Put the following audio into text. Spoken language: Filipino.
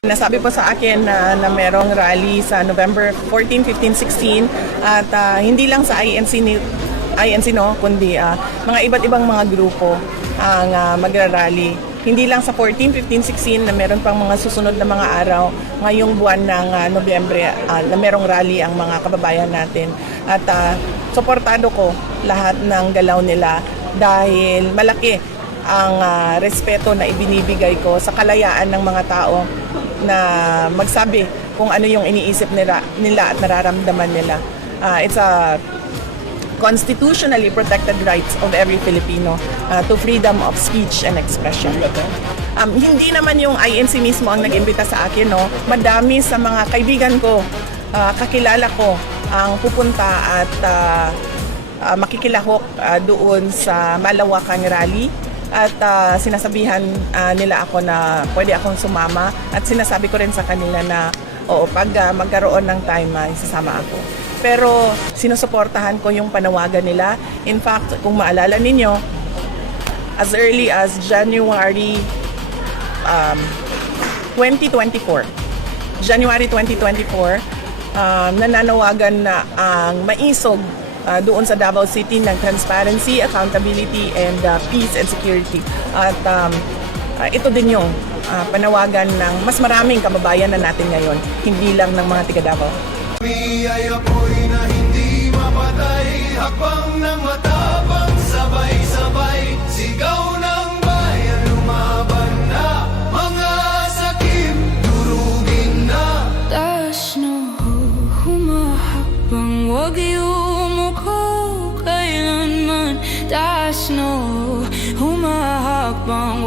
Nasabi po sa akin na merong rally sa November 14, 15, 16 at hindi lang sa INC no, kundi mga iba't ibang mga grupo ang magra-rally. Hindi lang sa 14, 15, 16 na meron pang mga susunod na mga araw ngayong buwan ng Nobyembre na merong rally ang mga kababayan natin. At suportado ko lahat ng galaw nila dahil malaki ang respeto na ibinibigay ko sa kalayaan ng mga tao na magsabi kung ano yung iniisip nila at nararamdaman nila. It's a constitutionally protected rights of every Filipino to freedom of speech and expression. Hindi naman yung INC mismo ang nag-imbita sa akin, no? Madami sa mga kaibigan ko, kakilala ko ang pupunta at makikilahok doon sa malawakang rally. At sinasabihan nila ako na pwede akong sumama at sinasabi ko rin sa kanila na oo, pag magkaroon ng time, isasama ako. Pero sinusuportahan ko yung panawagan nila. In fact, kung maalala ninyo, as early as January 2024, nananawagan na ang maisog doon sa Davao City ng transparency, accountability, and peace and security. At ito din yung panawagan ng mas maraming kababayan na natin ngayon, hindi lang ng mga tiga Davao. Ay apoy na hindi mapatay, hakbang ng matapang, sabay-sabay, sigaw ng bayan, lumaban na, mga sakim, durugin na. Taas na humahakbang, wag yumuko kailanman. Taas na humahakbang,